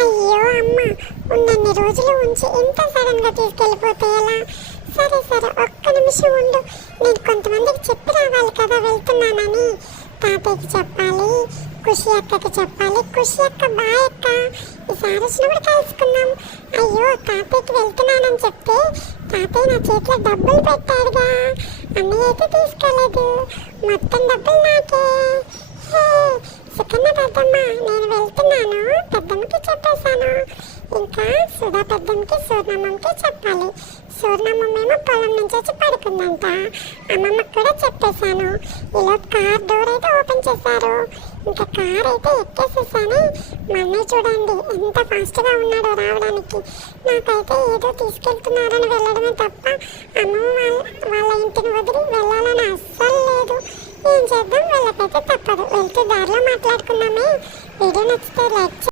అయ్యో అమ్మ, ఉన్నన్ని రోజులు ఉంచి ఇంత సడన్గా తీసుకెళ్ళిపోతే ఎలా? సరే సరే, ఒక్క నిమిషం ఉండు. నేను కొంతమందికి చెప్పి రావాలి కదా వెళ్తున్నానని. తాతయ్యకి చెప్పాలి, ఖుషి అక్కకి చెప్పాలి. ఖుషి అక్క బాయ్ అక్క, ఈసారి వచ్చినప్పుడు కలుసుకుందాం. అయ్యో, తాతయ్యకి వెళ్తున్నానని చెప్తే తాతయ్య నా చేతిలో డబ్బులు పెట్టాడుగా. అన్నయ్య అయితే తీసుకోలేదు, మొత్తం డబ్బులు నాకే. హే సుకన్య పెద్దమ్మ, నేను వెళ్తున్నాను. పెద్దమ్మకి చెప్పేశాను. ఇంకా సుధా పెద్దమ్మకి సూర్ణమ్మకి చెప్పాలి. సూర్ణమ్మేమో పొలం నుంచి వచ్చి పడుకుందంట. అమ్మమ్మకి కూడా చెప్పేశాను. ఇలా కార్ డోర్ అయితే ఓపెన్ చేశారు. ఇంకా కార్ అయితే ఎక్కేసేసాను. మా అన్నయ్య చూడండి ఎంత ఫాస్ట్గా ఉన్నాడో రావడానికి. నాకైతే ఏదో తీసుకెళ్తున్నారని వెళ్ళడమే తప్ప అమ్మమ్మ వాళ్ళ ఇంటిని వదిలి వెళ్ళాలని అస్సలు లేదు. ఏం చేద్దాం, వెళ్ళకైతే తప్పదు. వెళ్తూ దారిలో మాట్లాడుకున్నామే. వీడియో నచ్చితే లైక్